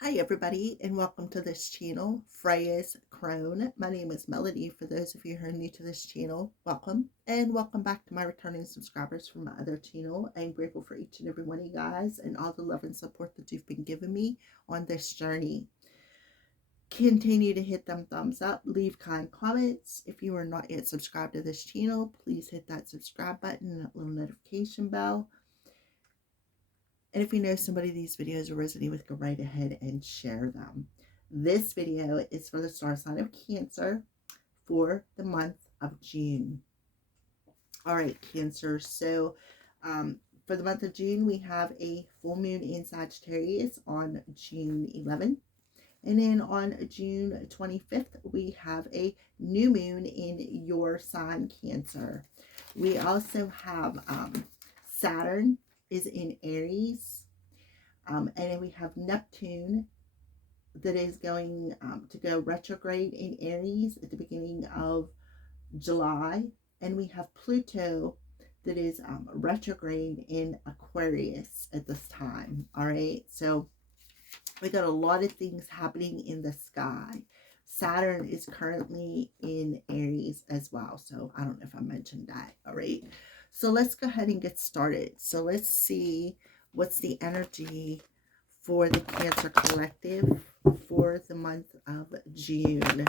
Hi everybody and welcome to this channel, Freya's Crone. My name is Melody. For those of you who are new to this channel, welcome and welcome back to my returning subscribers from my other channel. I'm grateful for each and every one of you guys and all the love and support that you've been giving me on this journey. Continue to hit them thumbs up, leave kind comments. If you are not yet subscribed to this channel, please hit that subscribe button and that little notification bell. And if you know somebody these videos are resonating with, go right ahead and share them. This video is for the star sign of Cancer for the month of June. All right, Cancer. So for the month of June, we have a full moon in Sagittarius on June 11th. And then on June 25th, we have a new moon in your sign, Cancer. We also have Saturn is in Aries. And then we have Neptune that is going to go retrograde in Aries at the beginning of July. And we have Pluto that is retrograde in Aquarius at this time. All right. So we got a lot of things happening in the sky. Saturn is currently in Aries as well. So I don't know if I mentioned that. All right. So let's go ahead and get started. So let's see what's the energy for the Cancer Collective for the month of June.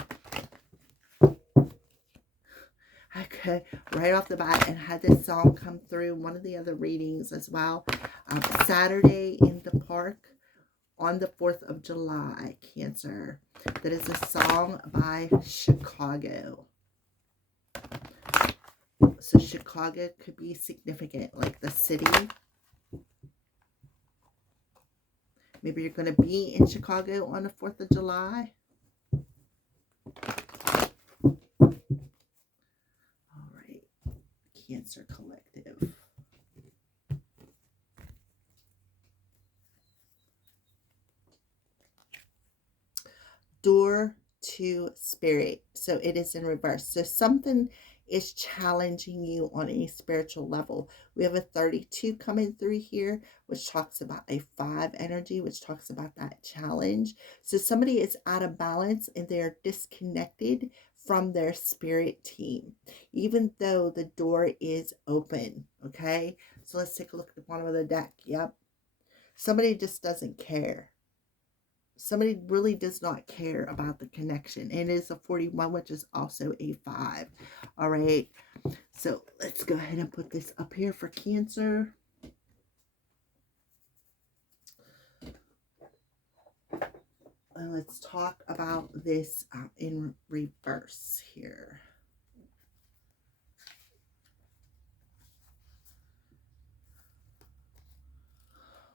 Okay, right off the bat, and had this song come through one of the other readings as well. Saturday in the Park on the 4th of July, Cancer. That is a song by Chicago. So Chicago could be significant, like the city. Maybe you're going to be in Chicago on the 4th of July. All right, Cancer Collective. Door to Spirit. So it is in reverse. So something is challenging you on a spiritual level. We have a 32 coming through here, which talks about a 5 energy, which talks about that challenge. So somebody is out of balance and they're disconnected from their spirit team, even though the door is open. Okay, so let's take a look at the bottom of the deck. Yep, somebody just doesn't care. Somebody really does not care about the connection. And it is a 41, which is also a 5. All right. So let's go ahead and put this up here for Cancer. And let's talk about this in reverse here.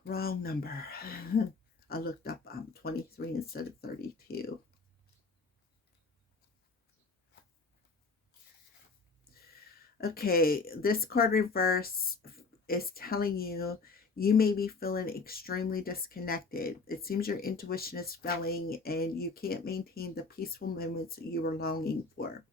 Wrong number. I looked up 23 instead of 32. Okay, this card reverse is telling you you may be feeling extremely disconnected. It seems your intuition is failing and you can't maintain the peaceful moments you were longing for.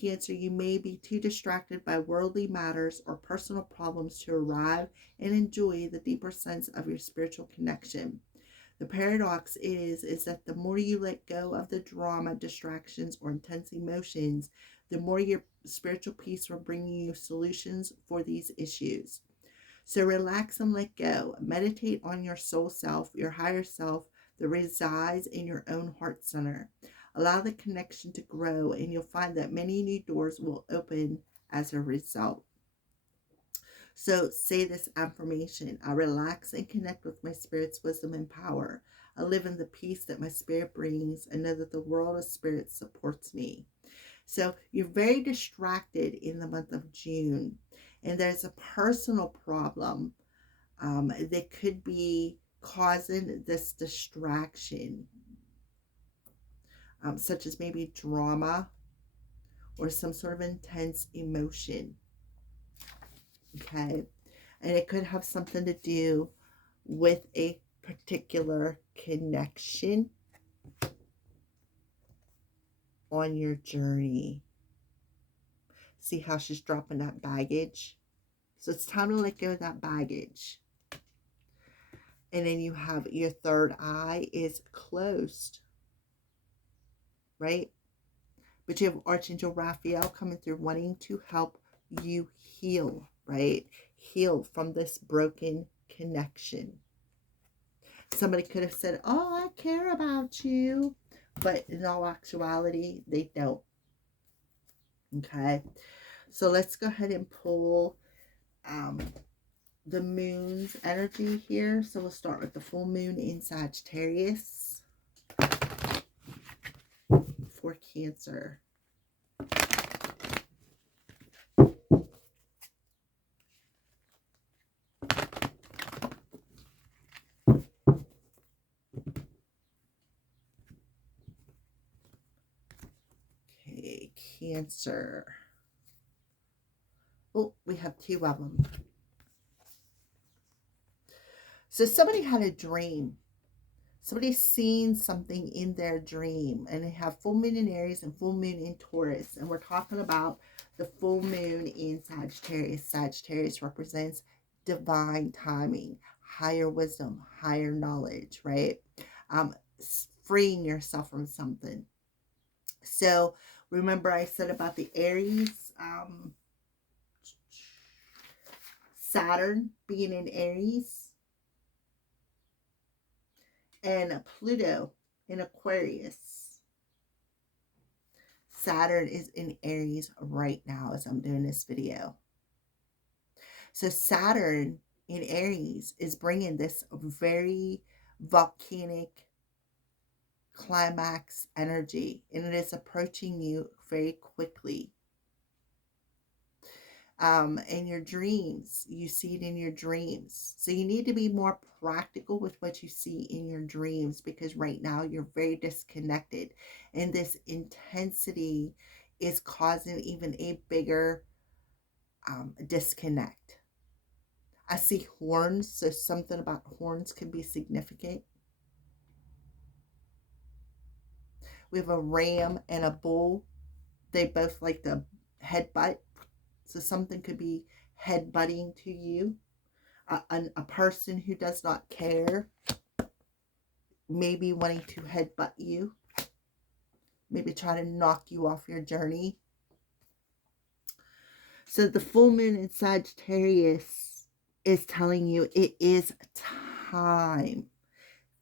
Cancer, you may be too distracted by worldly matters or personal problems to arrive and enjoy the deeper sense of your spiritual connection. The paradox is that the more you let go of the drama, distractions, or intense emotions, the more your spiritual peace will bring you solutions for these issues. So relax and let go. Meditate on your soul self, your higher self that resides in your own heart center. Allow the connection to grow, and you'll find that many new doors will open as a result. So say this affirmation: I relax and connect with my spirit's wisdom and power. I live in the peace that my spirit brings and know that the world of spirit supports me. So you're very distracted in the month of June, and there's a personal problem that could be causing this distraction, such as maybe drama or some sort of intense emotion. Okay, and it could have something to do with a particular connection on your journey. See how she's dropping that baggage? So it's time to let go of that baggage. And then you have your third eye is closed, right? But you have Archangel Raphael coming through wanting to help you heal, right? Heal from this broken connection. Somebody could have said, oh, I care about you. But in all actuality, they don't. Okay. So let's go ahead and pull the moon's energy here. So we'll start with the full moon in Sagittarius for Cancer. Okay, Cancer. Oh, we have two of them. So somebody had a dream. Somebody's seen something in their dream, and they have full moon in Aries and full moon in Taurus. And we're talking about the full moon in Sagittarius. Sagittarius represents divine timing, higher wisdom, higher knowledge, right? Freeing yourself from something. So remember I said about the Aries, Saturn being in Aries, and Pluto in Aquarius. Saturn is in Aries right now as I'm doing this video. So Saturn in Aries is bringing this very volcanic climax energy, and it is approaching you very quickly. In your dreams, you see it in your dreams. So you need to be more practical with what you see in your dreams, because right now you're very disconnected, and this intensity is causing even a bigger disconnect. I see horns, so something about horns can be significant. We have a ram and a bull. They both like to headbutt. So something could be headbutting to you. A person who does not care, maybe wanting to headbutt you, maybe trying to knock you off your journey. So the full moon in Sagittarius is telling you it is time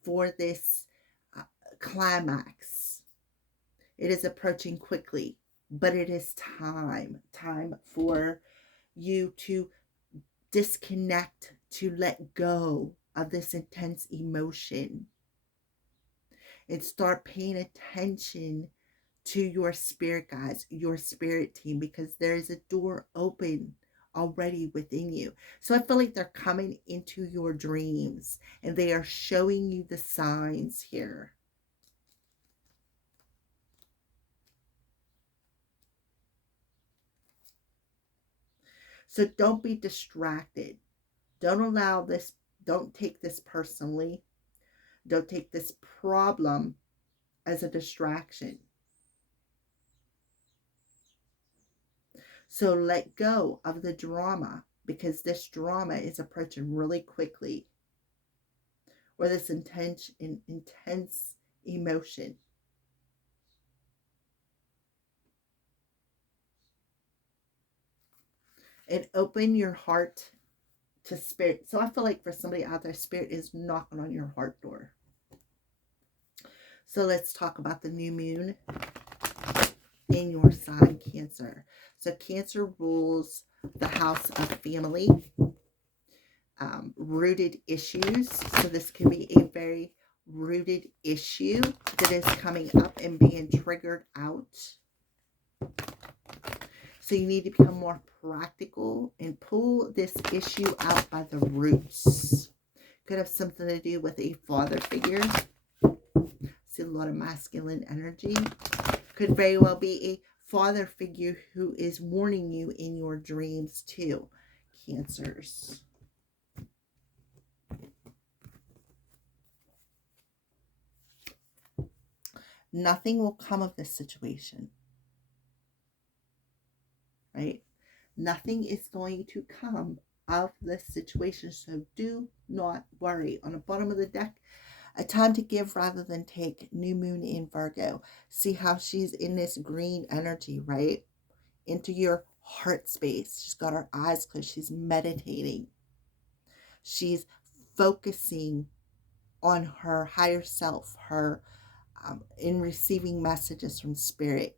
for this climax. It is approaching quickly, but it is time for you to disconnect, to let go of this intense emotion, and start paying attention to your spirit guides, your spirit team, because there is a door open already within you. So I feel like they're coming into your dreams and they are showing you the signs here. So don't be distracted. Don't allow this, don't take this personally. Don't take this problem as a distraction. So let go of the drama, because this drama is approaching really quickly, or this intense emotion. And open your heart to spirit. So I feel like for somebody out there, spirit is knocking on your heart door. So let's talk about the new moon in your sign, Cancer. So Cancer rules the house of family, rooted issues. So this can be a very rooted issue that is coming up and being triggered out. So you need to become more practical and pull this issue out by the roots. Could have something to do with a father figure. See a lot of masculine energy. Could very well be a father figure who is warning you in your dreams too, Cancers. Nothing will come of this situation, right? Nothing is going to come of this situation. So do not worry. On the bottom of the deck, a time to give rather than take. New moon in Virgo. See how she's in this green energy, right? Into your heart space. She's got her eyes closed. She's meditating. She's focusing on her higher self, her in receiving messages from spirit.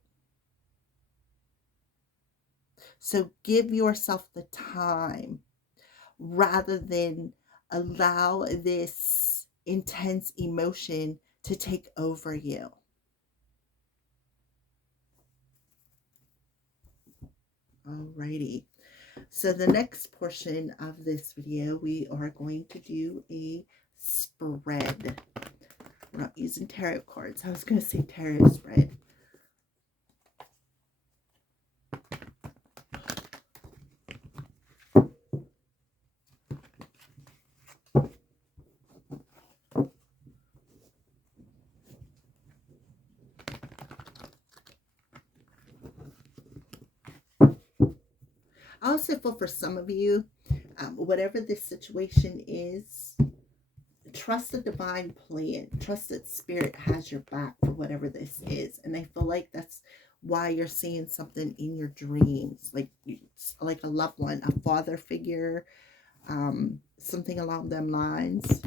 So give yourself the time rather than allow this intense emotion to take over you. Alrighty. So the next portion of this video, we are going to do a spread. We're not using tarot cards. I was going to say tarot spread. I also feel for some of you, whatever this situation is, trust the divine plan. Trust that spirit has your back for whatever this is. And I feel like that's why you're seeing something in your dreams, like a loved one, a father figure, something along them lines.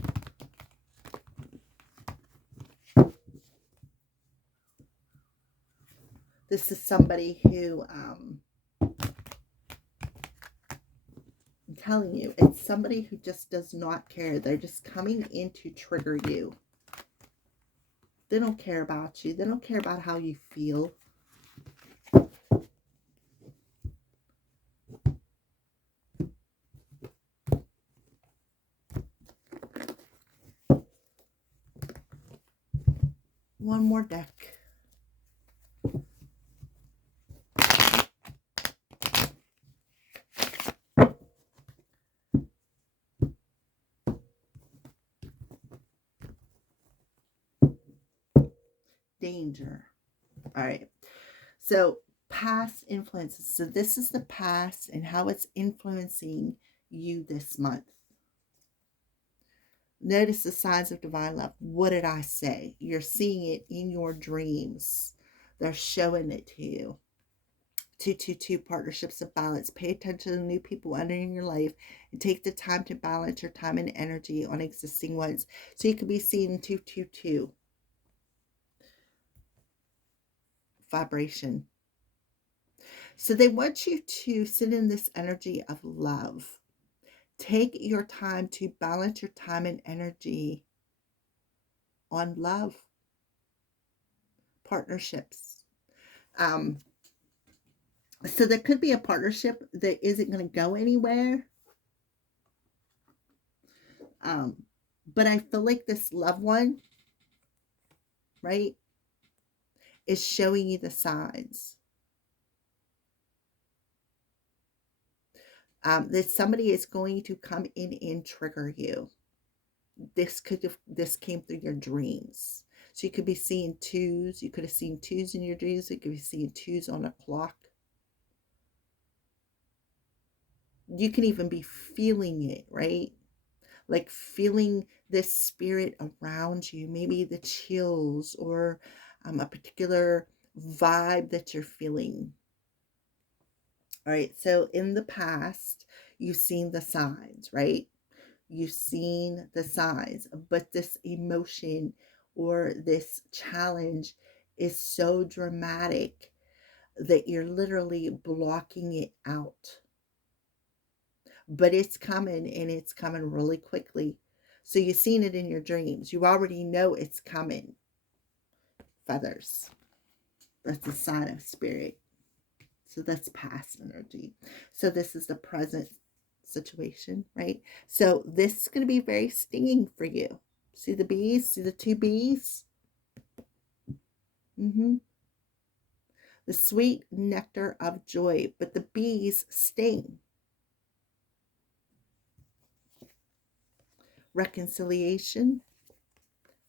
This is somebody who, I'm telling you, it's somebody who just does not care. They're just coming in to trigger you. They don't care about you. They don't care about how you feel. One more deck. Danger. All right. So past influences. So this is the past and how it's influencing you this month. Notice the signs of divine love. What did I say? You're seeing it in your dreams. They're showing it to you. 222 partnerships of balance. Pay attention to new people entering your life and take the time to balance your time and energy on existing ones. So you could be seeing 222 vibration. So they want you to sit in this energy of love. Take your time to balance your time and energy on love, partnerships. So there could be a partnership that isn't going to go anywhere. But I feel like this loved one, right, is showing you the signs. That somebody is going to come in and trigger you. This came through your dreams. So you could be seeing twos. You could have seen twos in your dreams. You could be seeing twos on a clock. You can even be feeling it, right? Like feeling this spirit around you, maybe the chills or a particular vibe that you're feeling. All right, so in the past, you've seen the signs, right? You've seen the signs, but this emotion or this challenge is so dramatic that you're literally blocking it out. But it's coming, and it's coming really quickly. So you've seen it in your dreams. You already know it's coming. Feathers. That's a sign of spirit. So that's past energy. So this is the present situation, right? So this is going to be very stinging for you. See the bees? See the two bees? The sweet nectar of joy, but the bees sting. Reconciliation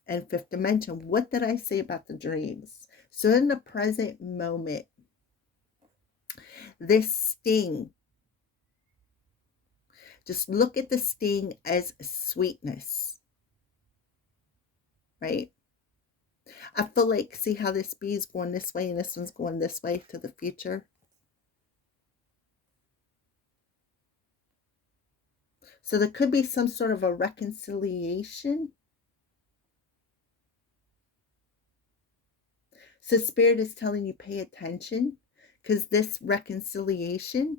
and fifth dimension. What did I say about the dreams? So in the present moment, this sting. Just look at the sting as sweetness, right? I feel like, see how this bee is going this way and this one's going this way to the future? So there could be some sort of a reconciliation. So Spirit is telling you pay attention, because this reconciliation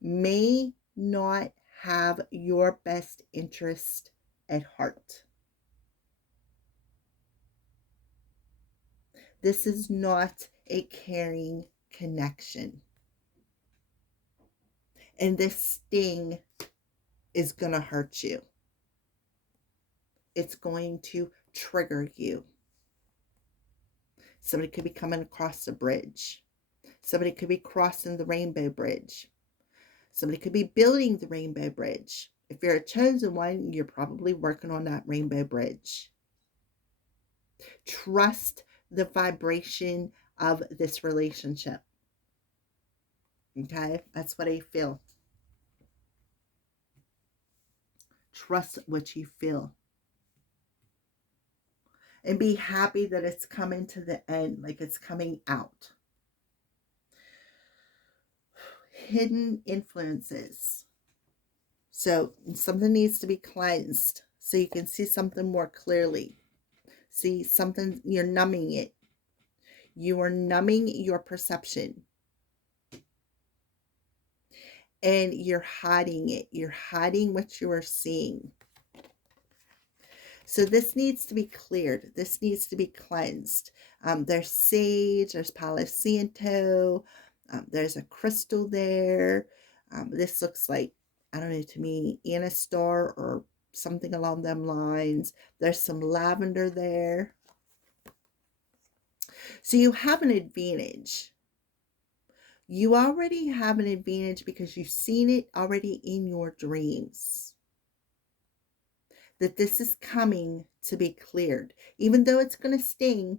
may not have your best interest at heart. This is not a caring connection. And this sting is going to hurt you. It's going to trigger you. Somebody could be coming across the bridge. Somebody could be crossing the rainbow bridge. Somebody could be building the rainbow bridge. If you're a chosen one, you're probably working on that rainbow bridge. Trust the vibration of this relationship. Okay? That's what I feel. Trust what you feel. And be happy that it's coming to the end, like it's coming out. Hidden influences. So something needs to be cleansed so you can see something more clearly. See something, you're numbing it. You are numbing your perception. And you're hiding it. You're hiding what you are seeing. So this needs to be cleared. This needs to be cleansed. There's sage, there's Palo Santo, there's a crystal there. This looks like, I don't know, to me, Anastar or something along them lines. There's some lavender there. So you have an advantage. You already have an advantage because you've seen it already in your dreams. That this is coming to be cleared. Even though it's going to sting,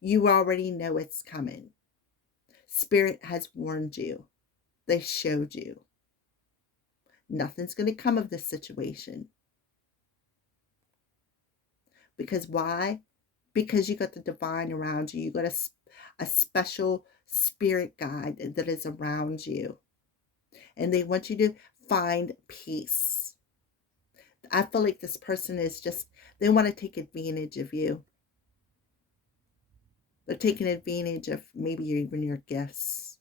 you already know it's coming. Spirit has warned you. They showed you. Nothing's going to come of this situation. Because why? Because you got the divine around you. You got a special spirit guide that is around you. And they want you to find peace. I feel like this person is just, they want to take advantage of you. They're taking advantage of maybe even your gifts.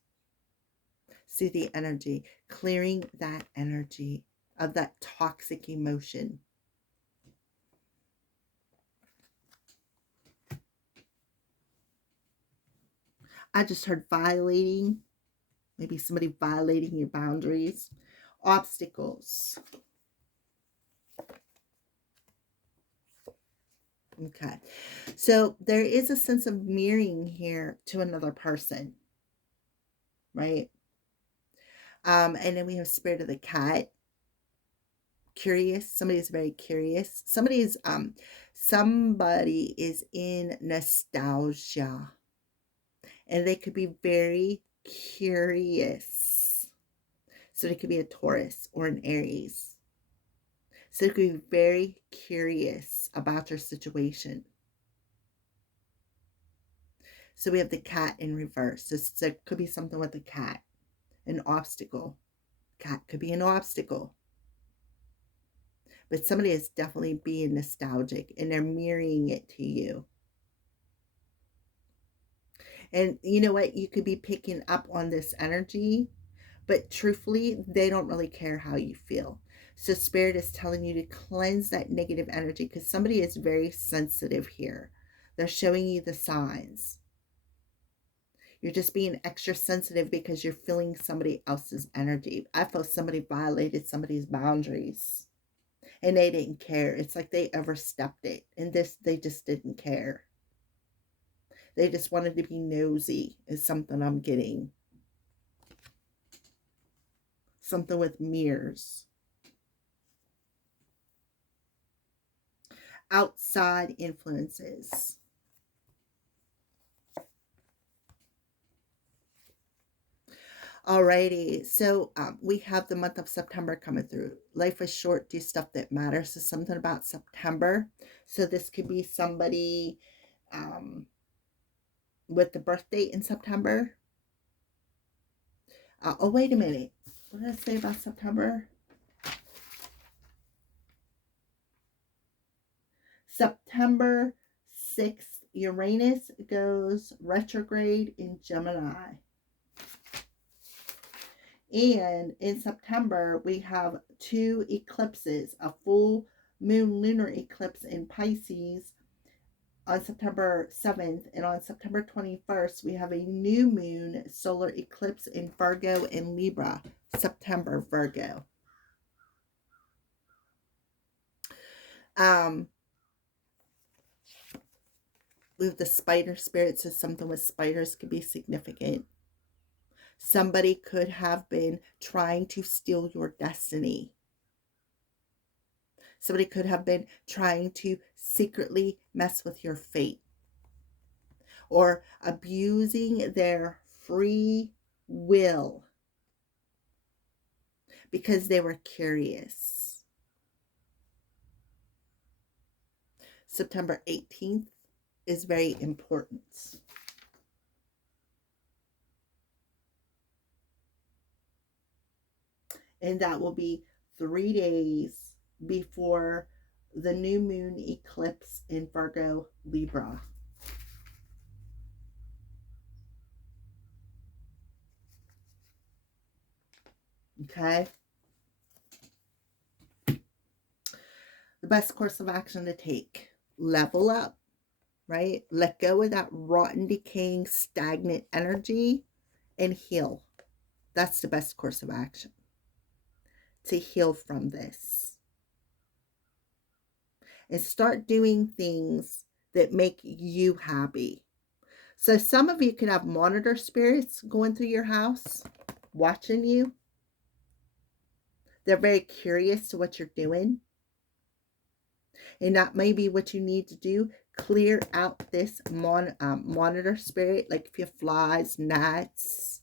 See the energy, clearing that energy of that toxic emotion. I just heard violating, maybe somebody violating your boundaries. Obstacles. Okay, so there is a sense of mirroring here to another person, right? And then we have Spirit of the Cat. Curious. Somebody is very curious. Somebody is in nostalgia, and they could be very curious. So they could be a Taurus or an Aries. So they could be very curious about your situation. So we have the cat in reverse. So it could be something with the cat. An obstacle. Cat could be an obstacle. But somebody is definitely being nostalgic, and they're mirroring it to you. And you know what? You could be picking up on this energy, but truthfully, they don't really care how you feel. So Spirit is telling you to cleanse that negative energy, because somebody is very sensitive here. They're showing you the signs. You're just being extra sensitive because you're feeling somebody else's energy. I feel somebody violated somebody's boundaries, and they didn't care. It's like they overstepped it, and they just didn't care. They just wanted to be nosy, is something I'm getting. Something with mirrors. Outside influences. Alrighty, so we have the month of September coming through. Life is short, do stuff that matters. So something about September. So this could be somebody um, with the birth date in September. Oh, wait a minute. What did I say about September? September 6th, Uranus goes retrograde in Gemini. And in September, we have 2 eclipses, a full moon lunar eclipse in Pisces on September 7th. And on September 21st, we have a new moon solar eclipse in Virgo and Libra. September, Virgo. We have the spider spirit, so something with spiders could be significant. Somebody could have been trying to steal your destiny. Somebody could have been trying to secretly mess with your fate or abusing their free will because they were curious. September 18th is very important. And that will be 3 days before the new moon eclipse in Virgo, Libra. Okay? The best course of action to take: level up, right? Let go of that rotten, decaying, stagnant energy and heal. That's the best course of action, to heal from this. And start doing things that make you happy. So some of you could have monitor spirits going through your house, watching you. They're very curious to what you're doing. And that may be what you need to do. Clear out this monitor spirit, like if you have flies, gnats,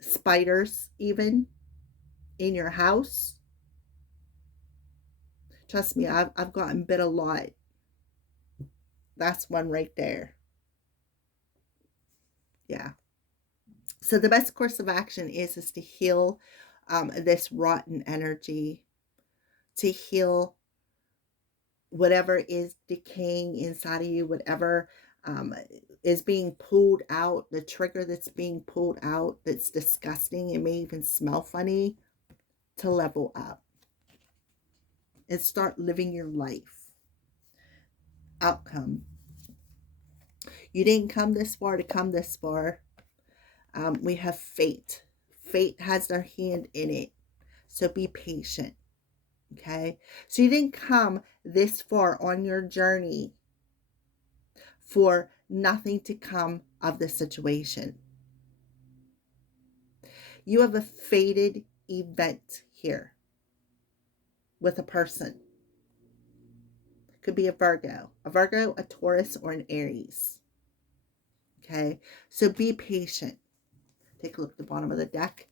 spiders even in your house. Trust me, I've gotten bit a lot. That's one right there. Yeah. So the best course of action is to heal this rotten energy, to heal whatever is decaying inside of you, whatever is being pulled out, the trigger that's being pulled out that's disgusting. It may even smell funny. To level up and start living your life. Outcome: you didn't come this far to come this far. We have fate. Fate has their hand in it. So be patient. Okay? So you didn't come this far on your journey for nothing to come of the situation. You have a fated event here with a person. Could be a Virgo, a Taurus, or an Aries. Okay? So be patient. Take a look at the bottom of the deck.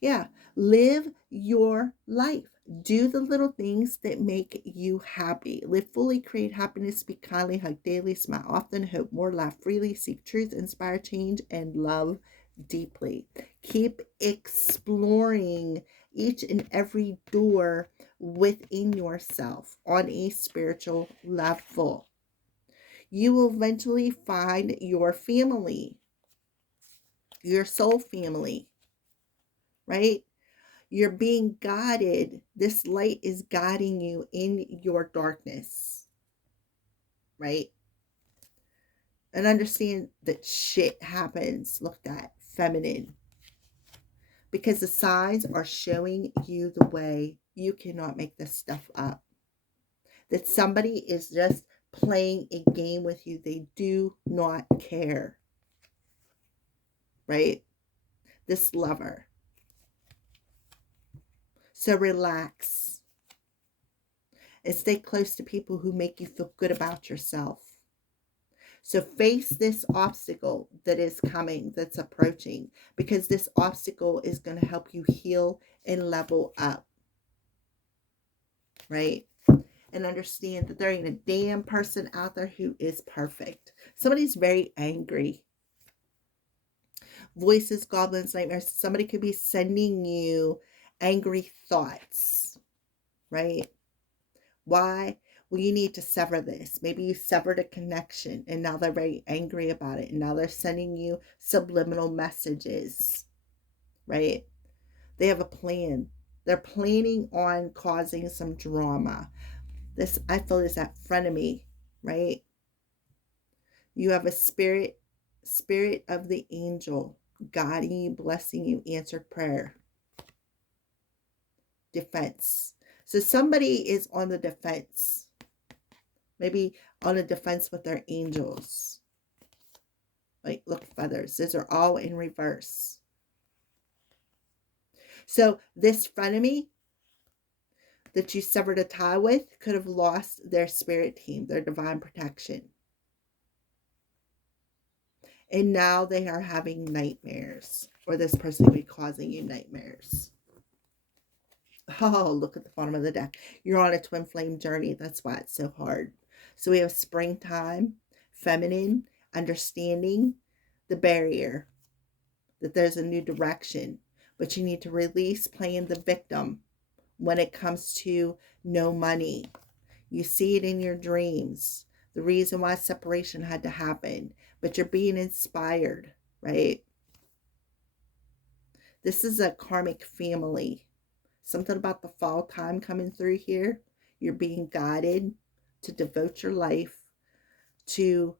Yeah, live your life. Do the little things that make you happy. Live fully, create happiness, speak kindly, hug daily, smile often, hope more, laugh freely, seek truth, inspire change, and love deeply. Keep exploring each and every door within yourself on a spiritual level. You will eventually find your family, your soul family, right? You're being guided. This light is guiding you in your darkness, right? And understand that shit happens. Look at that, feminine. Because the signs are showing you the way. You cannot make this stuff up. That somebody is just playing a game with you. They do not care, right? This lover. So relax and stay close to people who make you feel good about yourself. So face this obstacle that is coming, that's approaching, because this obstacle is going to help you heal and level up, right? And understand that there ain't a damn person out there who is perfect. Somebody's very angry. Voices, goblins, nightmares. Somebody could be sending you angry thoughts, right? Why? Well, you need to sever this. Maybe you severed a connection and now they're very angry about it. And now they're sending you subliminal messages, right? They have a plan. They're planning on causing some drama. This, I feel, is that frenemy, right? You have a spirit of the angel guiding you, blessing you, answered prayer, defense. So somebody is on the defense, maybe on a defense with their angels. Like, look, feathers, these are all in reverse. So this frenemy that you severed a tie with could have lost their spirit team, their divine protection. And now they are having nightmares, or this person will be causing you nightmares. Oh, look at the bottom of the deck. You're on a twin flame journey. That's why it's so hard. So we have springtime, feminine, understanding the barrier, that there's a new direction, but you need to release playing the victim when it comes to no money. You see it in your dreams, the reason why separation had to happen, but you're being inspired, right? This is a karmic family. Something about the fall time coming through here. You're being guided to devote your life to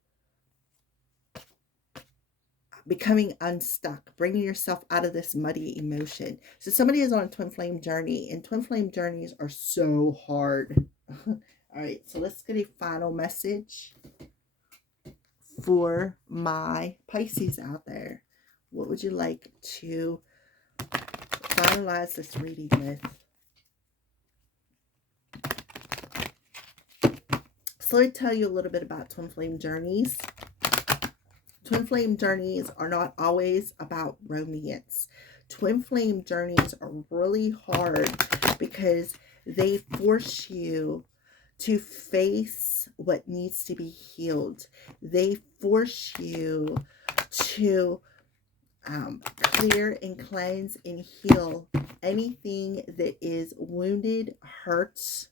becoming unstuck, bringing yourself out of this muddy emotion. So somebody is on a twin flame journey, and twin flame journeys are so hard. All right, so let's get a final message for my Pisces out there. What would you like to finalize this reading with? So let me tell you a little bit about twin flame journeys. Twin flame journeys are not always about romance. Twin flame journeys are really hard because they force you to face what needs to be healed. They force you to clear and cleanse and heal anything that is wounded, hurts.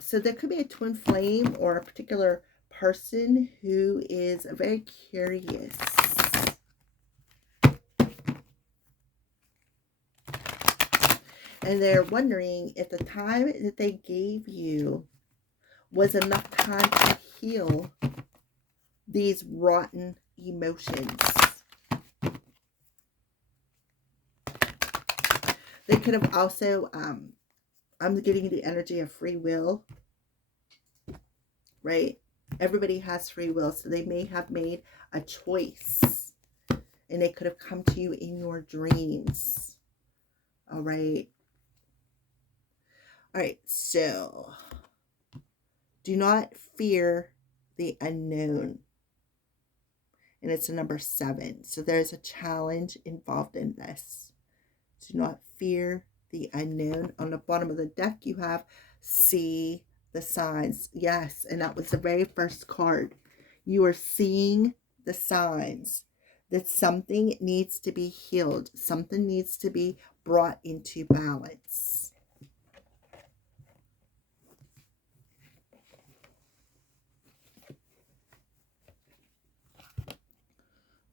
So there could be a twin flame or a particular person who is very curious. And they're wondering if the time that they gave you was enough time to heal these rotten emotions. They could have also, I'm getting the energy of free will, right? Everybody has free will, so they may have made a choice, and they could have come to you in your dreams. All right. All right, so do not fear the unknown. And it's a number 7. So there's a challenge involved in this. Do not fear the unknown. On the bottom of the deck, you have see the signs. Yes, and that was the very first card. You are seeing the signs that something needs to be healed. Something needs to be brought into balance.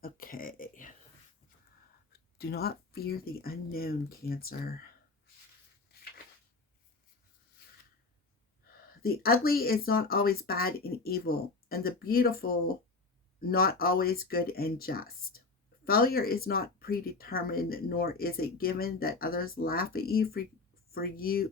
Okay. Do not fear the unknown, Cancer. The ugly is not always bad and evil, and the beautiful not always good and just. Failure is not predetermined, nor is it given that others laugh at you for you,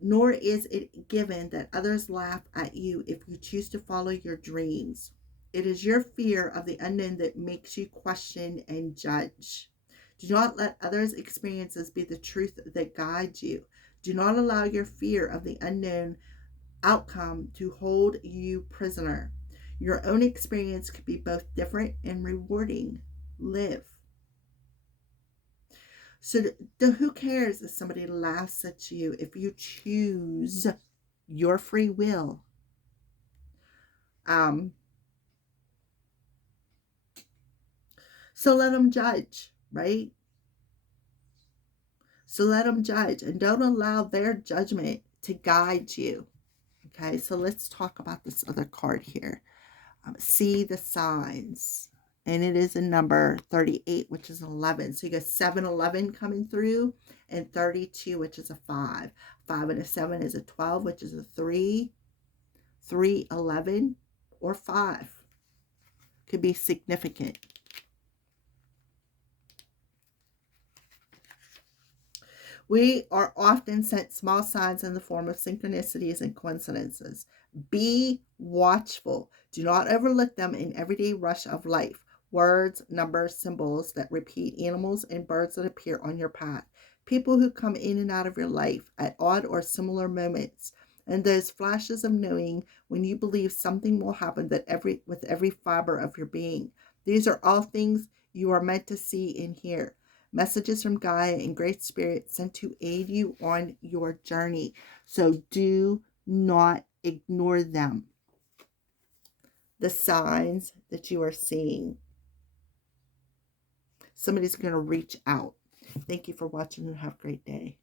nor is it given that others laugh at you if you choose to follow your dreams. It is your fear of the unknown that makes you question and judge. Do not let others' experiences be the truth that guides you. Do not allow your fear of the unknown outcome to hold you prisoner. Your own experience could be both different and rewarding. Live. So who cares if somebody laughs at you if you choose your free will? So let them judge, right? So let them judge and don't allow their judgment to guide you. Okay, so let's talk about this other card here. See the signs. And it is a number 38, which is 11. So you got 711 coming through, and 32, which is a 5. 5 and a 7 is a 12, which is a 3. 3, 11, or 5. Could be significant. We are often sent small signs in the form of synchronicities and coincidences. Be watchful. Do not overlook them in everyday rush of life. Words, numbers, symbols that repeat, animals and birds that appear on your path. People who come in and out of your life at odd or similar moments. And those flashes of knowing when you believe something will happen with every fiber of your being. These are all things you are meant to see and hear. Messages from Gaia and Great Spirit sent to aid you on your journey. So do not ignore them. The signs that you are seeing. Somebody's going to reach out. Thank you for watching and have a great day.